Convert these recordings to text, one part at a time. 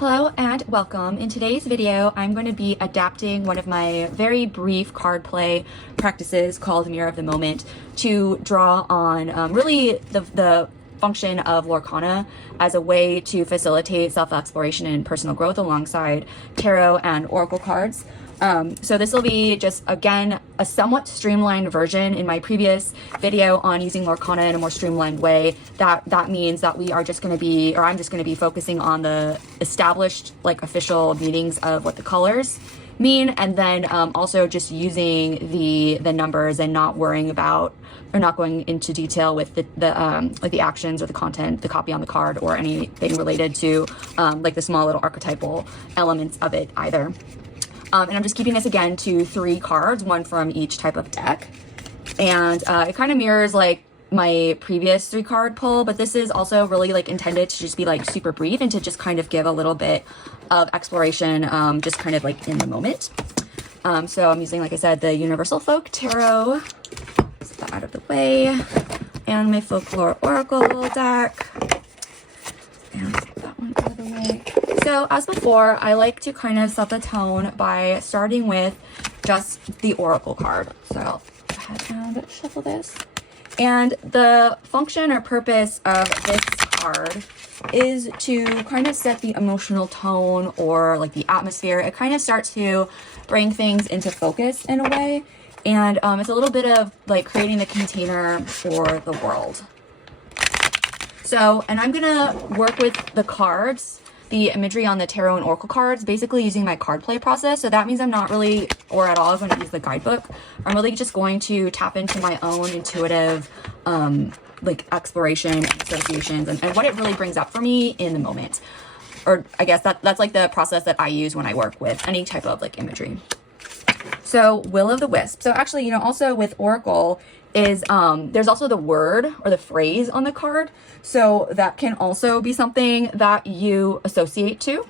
Hello and welcome. In today's video, I'm going to be adapting one of my very brief card play practices called Mirror of the Moment to draw on really the function of Lorcana as a way to facilitate self-exploration and personal growth alongside tarot and oracle cards. So this will be just, again, a somewhat streamlined version. In my previous video on using Lorcana in a more streamlined way, that means that we are just going to be, or I'm just going to be focusing on the established, like, official meanings of what the colors mean, and then also just using the numbers and not worrying about, or not going into detail with like the actions or the content, the copy on the card, or anything related to like the small little archetypal elements of it either. And I'm just keeping this again to 3 cards, one from each type of deck. And it kind of mirrors like my previous 3 card pull, but this is also really like intended to just be like super brief and to just kind of give a little bit of exploration, just kind of like in the moment. So I'm using, like I said, the Universal Folk Tarot. Set that out of the way. And my Folklore Oracle deck. And set that one out of the way. So as before, I like to kind of set the tone by starting with just the Oracle card. So I'll go ahead and shuffle this. And the function or purpose of this card is to kind of set the emotional tone or like the atmosphere. It kind of starts to bring things into focus in a way. And it's a little bit of like creating the container for the world. So, and I'm gonna work with the cards, the imagery on the tarot and oracle cards, basically using my card play process. So that means I'm not really, or at all, going to use the guidebook. I'm really just going to tap into my own intuitive, like exploration, associations, and what it really brings up for me in the moment. Or I guess that's like the process that I use when I work with any type of like imagery. So Will of the Wisp. So actually, you know, also with oracle is there's also the word or the phrase on the card. So that can also be something that you associate to.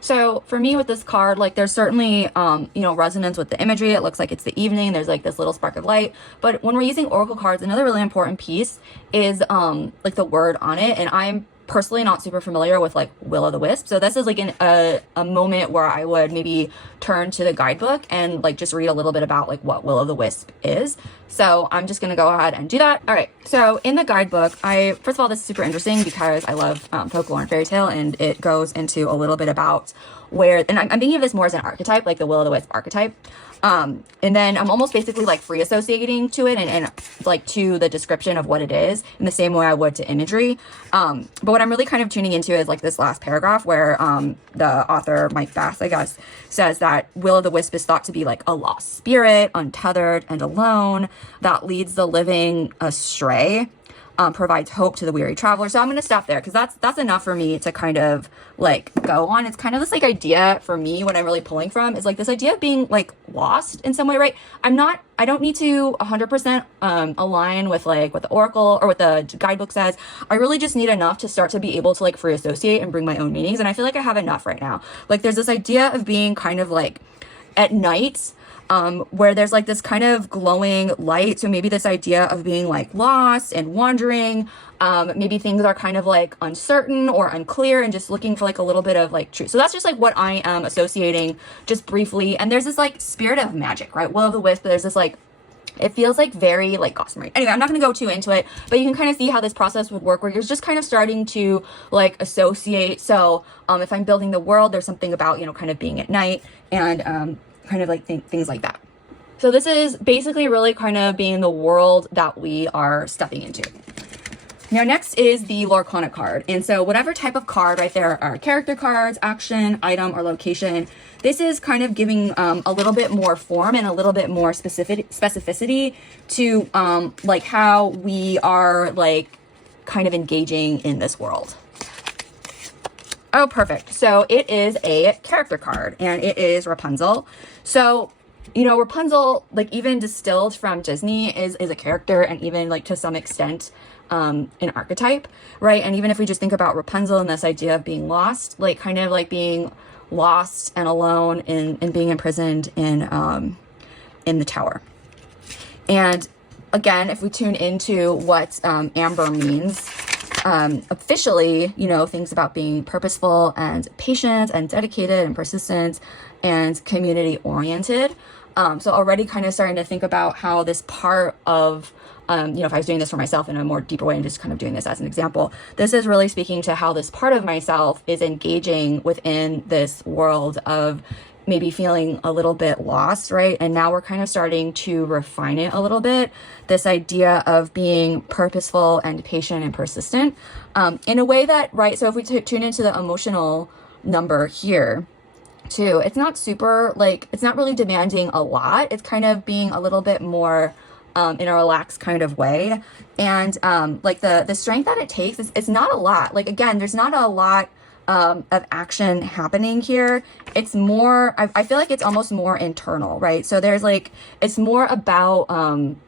So for me with this card, like there's certainly, you know, resonance with the imagery. It looks like it's the evening. There's like this little spark of light. But when we're using oracle cards, another really important piece is like the word on it. And I'm personally not super familiar with like Will of the Wisp. So this is like a moment where I would maybe turn to the guidebook and like just read a little bit about like what Will of the Wisp is. So I'm just going to go ahead and do that. All right. So in the guidebook, first of all, this is super interesting because I love folklore and fairy tale, and it goes into a little bit about where, and I'm thinking of this more as an archetype, like the Will of the Wisp archetype. And then I'm almost basically like free associating to it and like to the description of what it is in the same way I would to imagery. But what I'm really kind of tuning into is like this last paragraph where the author, Mike Bass, I guess, says that Will of the Wisp is thought to be like a lost spirit, untethered and alone, that leads the living astray. Provides hope to the weary traveler. So I'm going to stop there because that's enough for me to kind of like go on. It's kind of this like idea for me when I'm really pulling from is like this idea of being like lost in some way, right? I don't need to 100% align with like what the oracle or what the guidebook says. I really just need enough to start to be able to like free associate and bring my own meanings. And I feel like I have enough right now. Like there's this idea of being kind of like at night, where there's like this kind of glowing light. So maybe this idea of being like lost and wandering, maybe things are kind of like uncertain or unclear and just looking for like a little bit of like truth. So that's just like what I am associating just briefly. And there's this like spirit of magic, right? Will of the Wisp, there's this like, it feels like very like gossamer. Anyway, I'm not going to go too into it, but you can kind of see how this process would work where you're just kind of starting to like associate. So if I'm building the world, there's something about, you know, kind of being at night and kind of like things like that. So this is basically really kind of being the world that we are stepping into. Now next is the Lorcana card. And so whatever type of card, right, there are character cards, action, item, or location. This is kind of giving a little bit more form and a little bit more specificity to like how we are like kind of engaging in this world. Oh, perfect. So it is a character card and it is Rapunzel. So, you know, Rapunzel, like even distilled from Disney is a character and even like to some extent an archetype, right? And even if we just think about Rapunzel and this idea of being lost, like kind of like being lost and alone and being imprisoned in the tower. And again, if we tune into what amber means, officially, you know, things about being purposeful and patient and dedicated and persistent and community oriented. So already kind of starting to think about how this part of, you know, if I was doing this for myself in a more deeper way and just kind of doing this as an example, this is really speaking to how this part of myself is engaging within this world of maybe feeling a little bit lost, right? And now we're kind of starting to refine it a little bit. This idea of being purposeful and patient and persistent in a way that, right? So if we tune into the emotional number here too, it's not super, like, it's not really demanding a lot. It's kind of being a little bit more in a relaxed kind of way. And like the strength that it takes, it's not a lot. Like, again, there's not a lot of action happening here. It's more, I feel like it's almost more internal, right? So there's like, it's more about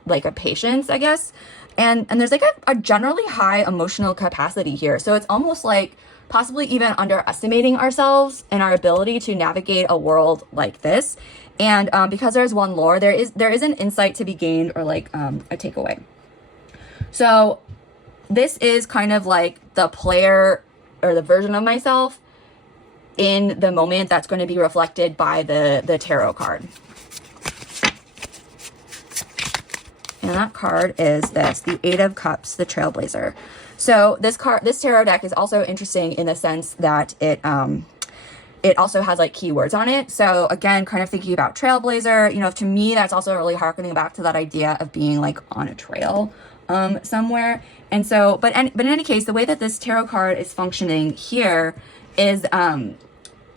like a patience, I guess. And there's like a generally high emotional capacity here. So it's almost like possibly even underestimating ourselves and our ability to navigate a world like this. And because there's one lore, there is an insight to be gained, or like a takeaway. So this is kind of like the player or the version of myself in the moment that's going to be reflected by the tarot card. And that card is the Eight of Cups, the Trailblazer. So this tarot deck is also interesting in the sense that it also has like keywords on it. So again, kind of thinking about trailblazer, you know, to me, that's also really harkening back to that idea of being like on a trail somewhere. And so, but in any case, the way that this tarot card is functioning here is,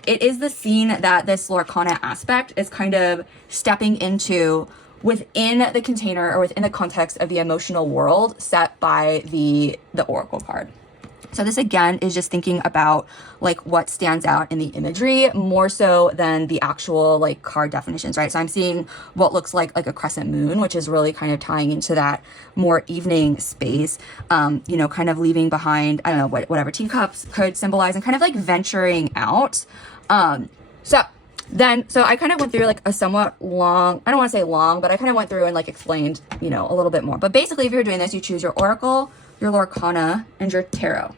it is the scene that this Lorcana aspect is kind of stepping into within the container or within the context of the emotional world set by the oracle card. So this again is just thinking about like what stands out in the imagery more so than the actual like card definitions, right? So I'm seeing what looks like a crescent moon, which is really kind of tying into that more evening space, you know, kind of leaving behind, I don't know, whatever teacups could symbolize and kind of like venturing out. So I kind of went through like a somewhat long, I don't want to say long, but I kind of went through and like explained, you know, a little bit more. But basically, if you're doing this, you choose your oracle, your Lorcana, and your tarot.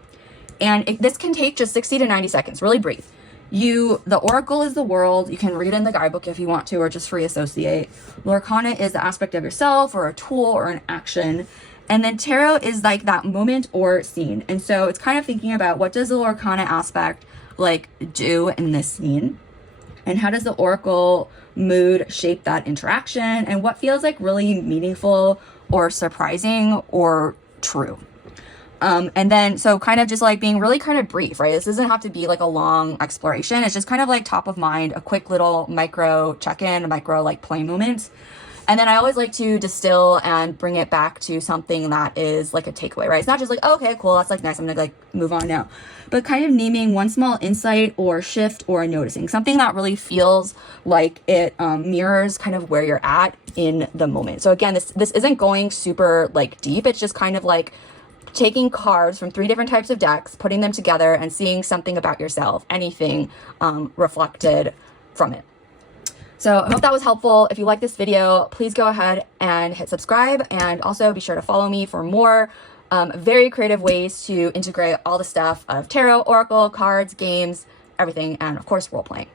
And this can take just 60 to 90 seconds, really brief. The oracle is the world. You can read in the guidebook if you want to, or just free associate. Lorcana is the aspect of yourself or a tool or an action. And then tarot is like that moment or scene. And so it's kind of thinking about what does the Lorcana aspect like do in this scene? And how does the oracle mood shape that interaction? And what feels like really meaningful or surprising or true? And then, so kind of just like being really kind of brief, right? This doesn't have to be like a long exploration. It's just kind of like top of mind, a quick little micro check-in, a micro like play moment. And then I always like to distill and bring it back to something that is like a takeaway, right? It's not just like, oh, okay, cool, that's like nice, I'm gonna like move on now. But kind of naming one small insight or shift or noticing something that really feels like it mirrors kind of where you're at in the moment. So again, this isn't going super like deep. It's just kind of like taking cards from 3 different types of decks, putting them together and seeing something about yourself, anything reflected from it. So I hope that was helpful. If you like this video, please go ahead and hit subscribe, and also be sure to follow me for more very creative ways to integrate all the stuff of tarot, oracle, cards, games, everything, and of course, role playing.